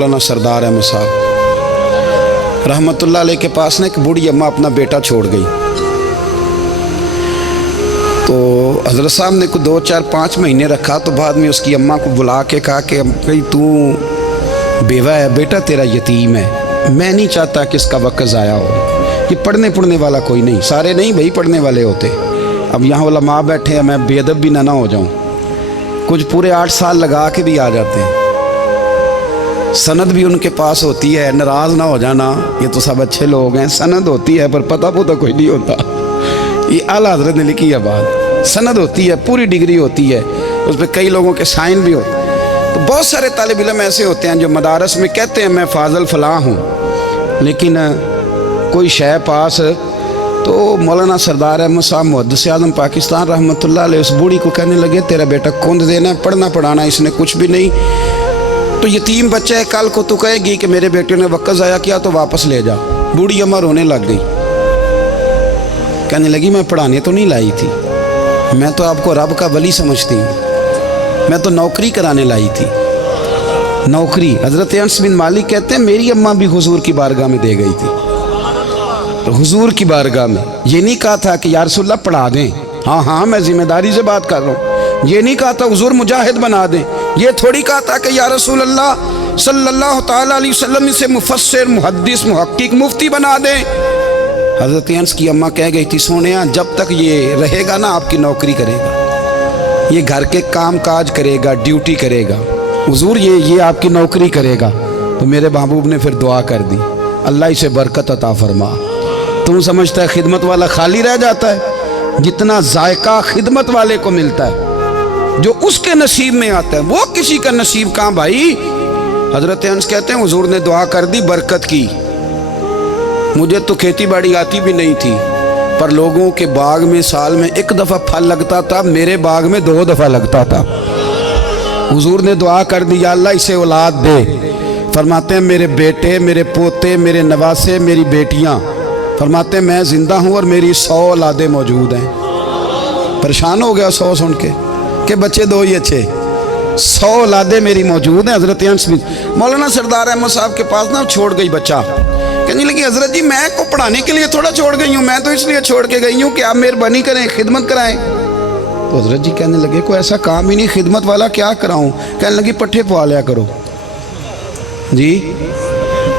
मौलाना सरदार अहमद साहब रहमतुल्लाह अलैह के पास ना एक बूढ़ी अम्मा अपना बेटा छोड़ गई। तो हज़रत साहब ने कुछ 2, 4, 5 महीने रखा। तो बाद में उसकी अम्मा को बुला के कहा कि भाई तू बेवा है, बेटा तेरा यतीम है, मैं नहीं चाहता कि इसका वक्त ज़ाया हो। ये पढ़ने वाला कोई नहीं, सारे नहीं भाई पढ़ने वाले होते। अब यहाँ उलमा बैठे हैं, मैं बेअदब भी ना हो जाऊँ। कुछ पूरे 8 साल लगा के भी आ जाते हैं, सनद भी उनके पास होती है। नाराज़ ना हो जाना, ये तो सब अच्छे लोग हैं। सनद होती है पर पता कोई नहीं होता। ये आला हज़रत ने लिखी है बात। सनद होती है, पूरी डिग्री होती है, उस पर कई लोगों के साइन भी होते हैं। तो बहुत सारे तालिब इल्म ऐसे होते हैं जो मदारस में कहते हैं मैं फाजल फलां हूँ, लेकिन कोई शय पास। तो मौलाना सरदार अहमद साहब मुहद्दिस आज़म पाकिस्तान रहमतुल्लाह अलैह उस बूढ़ी को कहने लगे तेरा बेटा कुंद देना है, पढ़ना पढ़ाना इसने कुछ भी नहीं, तो यतीम बच्चा है, कल को तू कहेगी कि मेरे बेटे ने वक्त ज़ाया किया तो वापस ले जा। बूढ़ी अम्मा रोने लग गई, कहने लगी मैं पढ़ाने तो नहीं लाई थी, मैं तो आपको रब का वली समझती हूँ, मैं तो नौकरी कराने लाई थी। नौकरी हज़रत अनस बिन मालिक कहते हैं मेरी अम्मा भी हुजूर की बारगाह में दे गई थी। हुजूर की बारगाह में ये नहीं कहा था कि या रसूलल्लाह पढ़ा दें, हाँ मैं जिम्मेदारी से बात कर रहा हूँ। ये नहीं कहा था हुजूर मुजाहिद बना दें, ये थोड़ी कहा था कि या रसूलल्लाह सल्लल्लाहु ताला अलैहि वसल्लम से मुफस्सिर मुहद्दिस मुहक्किक मुफ्ती बना दें। हज़रत अनस की अम्मा कह गई थी सोनिया जब तक ये रहेगा ना आपकी नौकरी करेगा, ये घर के काम काज करेगा, ड्यूटी करेगा, हुजूर ये आपकी नौकरी करेगा। तो मेरे महबूब ने फिर दुआ कर दी, अल्लाह इसे बरकत अता फरमा। तुम समझता है खिदमत वाला खाली रह जाता है? जितना जायका खिदमत वाले को मिलता है, जो उसके नसीब में आता है, वो किसी का नसीब कहाँ भाई। हज़रत अनस कहते हैं हुजूर ने दुआ कर दी बरकत की। मुझे तो खेती बाड़ी आती भी नहीं थी, पर लोगों के बाग में साल में 1 दफ़ा फल लगता था, मेरे बाग में 2 दफ़ा लगता था। हुजूर ने दुआ कर दी अल्लाह इसे औलाद दे। फरमाते हैं मेरे बेटे, मेरे पोते, मेरे नवासे, मेरी बेटियां, फरमाते हैं मैं ज़िंदा हूँ और मेरी 100 औलादें मौजूद हैं। परेशान हो गया 100 सुन के बच्चे 2 ही अच्छे, 100 औलादें मेरी मौजूद हैं। हज़रत अनस बिन मौलाना सरदार अहमद साहब के पास ना छोड़ गई बच्चा, कहने लगी हज़रत जी मैं को पढ़ाने के लिए थोड़ा छोड़ गई हूँ, मैं तो इसलिए छोड़ के गई हूँ कि आप मेहरबानी करें, खिदमत कराएं। तो हज़रत जी कहने लगे कोई ऐसा काम ही नहीं, खिदमत वाला क्या कराऊँ। कहने लगी पट्ठे पवा लिया करो जी।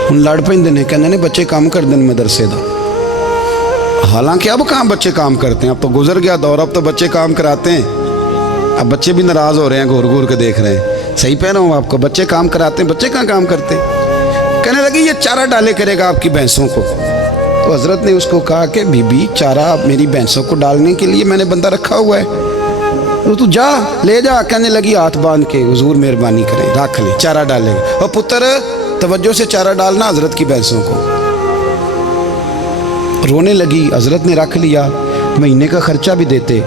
हम लड़ पेंदे ने, कहने ने बच्चे काम कर दें मदरसे का। हालांकि अब कहाँ बच्चे काम करते हैं, अब तो गुजर गया दौर, अब तो बच्चे काम कराते हैं। अब बच्चे भी नाराज़ हो रहे हैं, घूर घूर के देख रहे हैं। सही कह रहा हूँ आपको, बच्चे काम कराते हैं, बच्चे कहाँ काम करते हैं। कहने लगी ये चारा डाले करेगा आपकी भैंसों को। तो हज़रत ने उसको कहा कि बीबी चारा मेरी भैंसों को डालने के लिए मैंने बंदा रखा हुआ है, तो तू जा ले जा। कहने लगी हाथ बांध के हुजूर मेहरबानी करें रख ले, चारा डालेगा। और पुत्र तवज्जो से चारा डालना हज़रत की भैंसों को। रोने लगी, हज़रत ने रख लिया, महीने का खर्चा भी देते।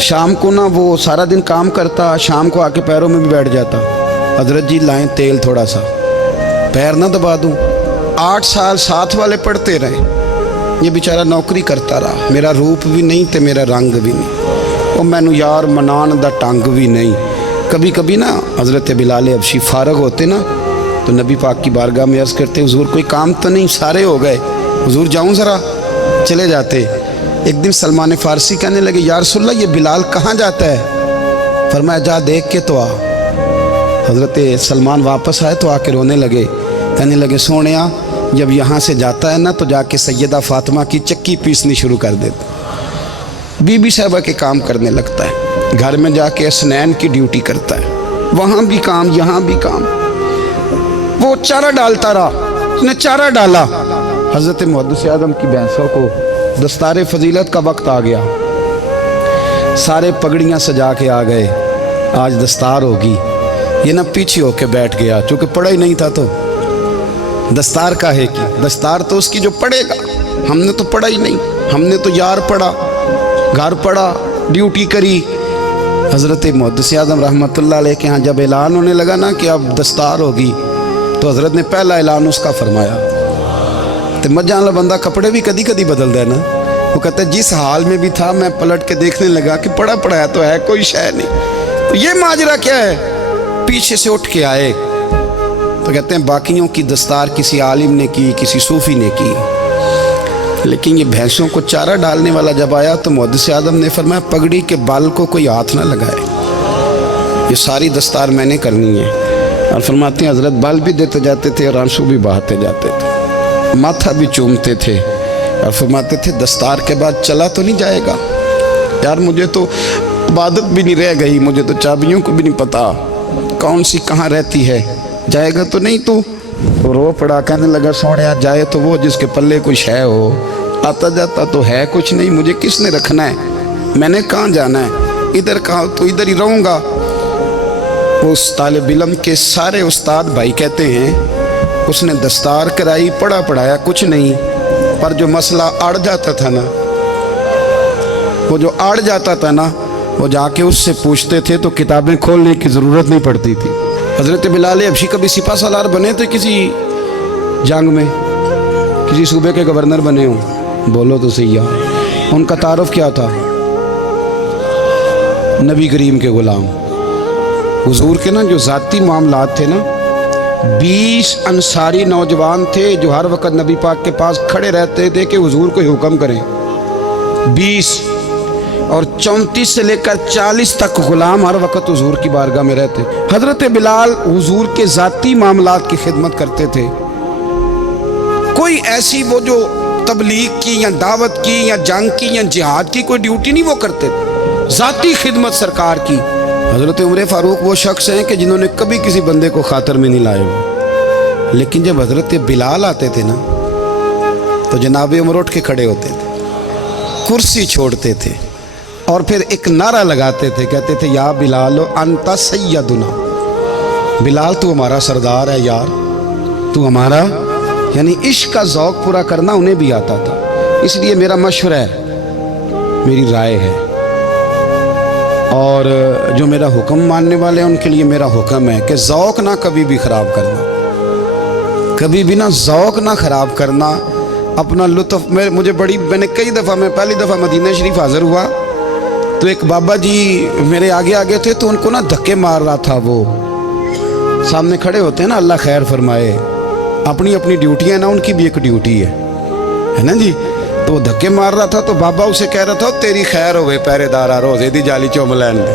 शाम को ना वो सारा दिन काम करता, शाम को आके पैरों में भी बैठ जाता। हज़रत जी लाएं तेल थोड़ा सा, पैर ना दबा दूँ। 8 साल साथ वाले पढ़ते रहे, ये बेचारा नौकरी करता रहा। मेरा रूप भी नहीं तो मेरा रंग भी नहीं, और मैनू यार मनान दा टंग भी नहीं। कभी कभी ना हज़रत बिलाल हबशी फारग होते ना, तो नबी पाक की बारगाह में अर्ज़ करते हुजूर कोई काम तो नहीं, सारे हो गए, हुजूर जाऊँ ज़रा, चले जाते। एक दिन सलमान फ़ारसी कहने लगे या रसूलल्लाह ये बिलाल कहाँ जाता है। फरमाया जा देख के तो आ। हज़रत सलमान वापस आए तो आके रोने लगे, कहने लगे सोनिया जब यहाँ से जाता है ना तो जाके सैयदा फ़ातिमा की चक्की पीसनी शुरू कर देता। बीबी साहबा के काम करने लगता है, घर में जाके स्नैन की ड्यूटी करता है, वहाँ भी काम यहाँ भी काम। वो चारा डालता रहा, उसने चारा डाला। हज़रत मुहद्दिस आज़म की भैंसों को दस्तार फजीलत का वक्त आ गया, सारे पगड़ियाँ सजा के आ गए, आज दस्तार होगी। ये ना पीछे होके बैठ गया, चूँकि पढ़ा ही नहीं था तो दस्तार का है कि दस्तार तो उसकी जो पढ़ेगा, हमने तो पढ़ा ही नहीं, हमने तो यार पढ़ा, घर पढ़ा, ड्यूटी करी। हज़रत मुहद्दिस आज़म रहमतुल्लाह अलैह के यहाँ जब ऐलान होने लगा ना कि अब दस्तार होगी, तो हज़रत ने पहला ऐलान उसका फरमाया। तो मजा वाला बंदा कपड़े भी कदी कदी बदल देना। वो कहता है जिस हाल में भी था मैं पलट के देखने लगा कि पढ़ा पढ़ाया तो है, कोई शय नहीं। तो ये माजरा क्या है। पीछे से उठ के आए तो کہتے ہیں باقیوں کی دستار کسی عالم نے کی, کسی صوفی نے کی, لیکن یہ بھینسوں کو چارہ ڈالنے والا جب آیا تو محدث اعظم نے فرمایا پگڑی کے بال کو کوئی ہاتھ نہ لگائے, یہ ساری دستار میں نے کرنی ہے. اور فرماتے ہیں حضرت بال بھی دیتے جاتے تھے اور آنسو بھی بہاتے جاتے تھے, ماتھا بھی چومتے تھے اور فرماتے تھے دستار کے بعد چلا تو نہیں جائے گا یار, مجھے تو عبادت بھی نہیں رہ گئی, مجھے تو چابیوں کو بھی نہیں پتا کون سی کہاں رہتی ہے, جائے گا تو نہیں تو رو پڑا, کہنے لگا سوڑیا جائے تو وہ جس کے پلے کوئی شے ہو, آتا جاتا تو ہے کچھ نہیں, مجھے کس نے رکھنا ہے, میں نے کہاں جانا ہے, ادھر کہاں تو ادھر ہی رہوں گا. اس طالب علم کے سارے استاد بھائی کہتے ہیں اس نے دستار کرائی, پڑھا پڑھایا کچھ نہیں, پر جو مسئلہ اڑ جاتا تھا نا, وہ جو اڑ جاتا تھا نا, وہ جا کے اس سے پوچھتے تھے تو کتابیں کھولنے کی ضرورت نہیں پڑتی تھی. حضرت بلال حبشی کبھی سپاہ سالار بنے تھے کسی جنگ میں, کسی صوبے کے گورنر بنے ہوں, بولو تو صحیح ہے. ان کا تعارف کیا تھا؟ نبی کریم کے غلام. حضور کے نا جو ذاتی معاملات تھے نا, 20 انصاری نوجوان تھے جو ہر وقت نبی پاک کے پاس کھڑے رہتے تھے کہ حضور کو حکم کریں, 20, اور 34 سے لے کر 40 تک غلام ہر وقت حضور کی بارگاہ میں رہتے. حضرت بلال حضور کے ذاتی معاملات کی خدمت کرتے تھے, کوئی ایسی وہ جو تبلیغ کی یا دعوت کی یا جنگ کی یا جہاد کی کوئی ڈیوٹی نہیں وہ کرتے تھے, ذاتی خدمت سرکار کی. حضرت عمر فاروق وہ شخص ہیں کہ جنہوں نے کبھی کسی بندے کو خاطر میں نہیں لائے ہوئے, لیکن جب حضرت بلال آتے تھے نا تو جناب عمر اٹھ کے کھڑے ہوتے تھے, کرسی چھوڑتے تھے اور پھر ایک نعرہ لگاتے تھے, کہتے تھے یا بلال انت سیدنا, بلال تو ہمارا سردار ہے یار, تو ہمارا. یعنی عشق کا ذوق پورا کرنا انہیں بھی آتا تھا. اس لیے میرا مشورہ ہے, میری رائے ہے, اور جو میرا حکم ماننے والے ہیں ان کے لیے میرا حکم ہے کہ ذوق نہ کبھی بھی خراب کرنا, کبھی بھی نہ ذوق نہ خراب کرنا, اپنا لطف. میں نے کئی دفعہ, میں پہلی دفعہ مدینہ شریف حاضر ہوا تو ایک بابا جی میرے آگے آگے تھے, تو ان کو نا دھکے مار رہا تھا, وہ سامنے کھڑے ہوتے ہیں نا, اللہ خیر فرمائے, اپنی اپنی ڈیوٹیاں نا, ان کی بھی ایک ڈیوٹی ہے نا جی. تو وہ دھکے مار رہا تھا تو بابا اسے کہہ رہا تھا تیری خیر ہوئے پہرے دارا, روزے دی جالی چوم لین دے.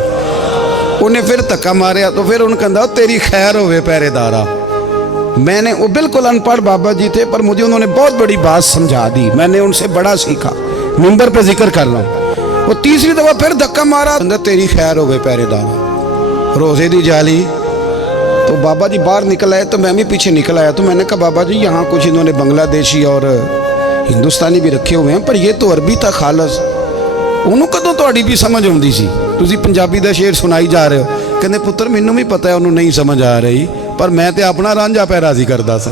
انہیں پھر دھکا ماریا تو پھر ان کہا تیری خیر ہوئے پہرے دارا. میں نے, وہ بالکل ان پڑھ بابا جی تھے پر مجھے انہوں نے بہت بڑی بات سمجھا دی, میں نے ان سے بڑا سیکھا, منبر پہ ذکر کر رہا ہوں. وہ تیسری دفعہ پھر دھکا مارا, تیری خیر ہوئے پہرے دارا, روزے دی جالی. تو بابا جی باہر نکل آئے تو میں بھی پیچھے نکل آیا, تو میں نے کہا بابا جی یہاں کچھ انہوں نے بنگلہ دیشی اور ہندوستانی بھی رکھے ہوئے ہیں, پر یہ تو عربی تھا خالص, انہوں کدوں تہاڈی بھی سمجھ آتی سی, تسی پنجابی دا شعر سنائی جا رہے ہو. کہنے پتر مینوں بھی پتہ ہے انہوں نہیں سمجھ آ رہی, پر میں تے اپنا رانجھا پہ راضی کردا سا,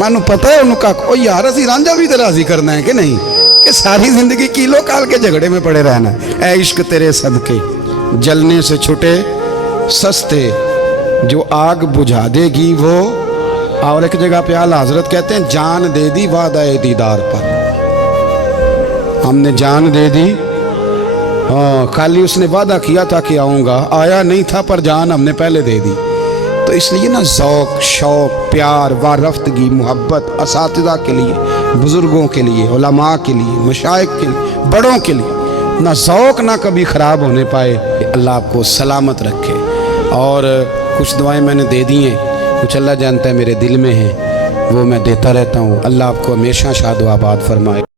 مینوں پتہ ہے انہوں کہا او یار اسی رانجھا بھی تے راضی کرنا ہے کہ نہیں, کہ ساری زندگی کیلو کال کے جھگڑے میں پڑے رہنا. اے عشق تیرے صدقے جلنے سے چھٹے سستے, جو آگ بجھا دے گی وہ. اور ایک جگہ پہ اعلیٰ حضرت کہتے ہیں جان دے دی وعدہ دیدار پر, ہم نے جان دے دی, خالی اس نے وعدہ کیا تھا کہ آؤں گا, آیا نہیں تھا, پر جان ہم نے پہلے دے دی. تو اس لیے نا ذوق, شوق, پیار, وارفتگی, محبت اساتذہ کے لیے, بزرگوں کے لیے, علماء کے لیے, مشائخ کے لیے, بڑوں کے لیے نہ ذوق نہ کبھی خراب ہونے پائے. اللہ آپ کو سلامت رکھے. اور کچھ دعائیں میں نے دے دی ہیں, کچھ اللہ جانتا ہے میرے دل میں ہیں, وہ میں دیتا رہتا ہوں. اللہ آپ کو ہمیشہ شاد و آباد فرمائے.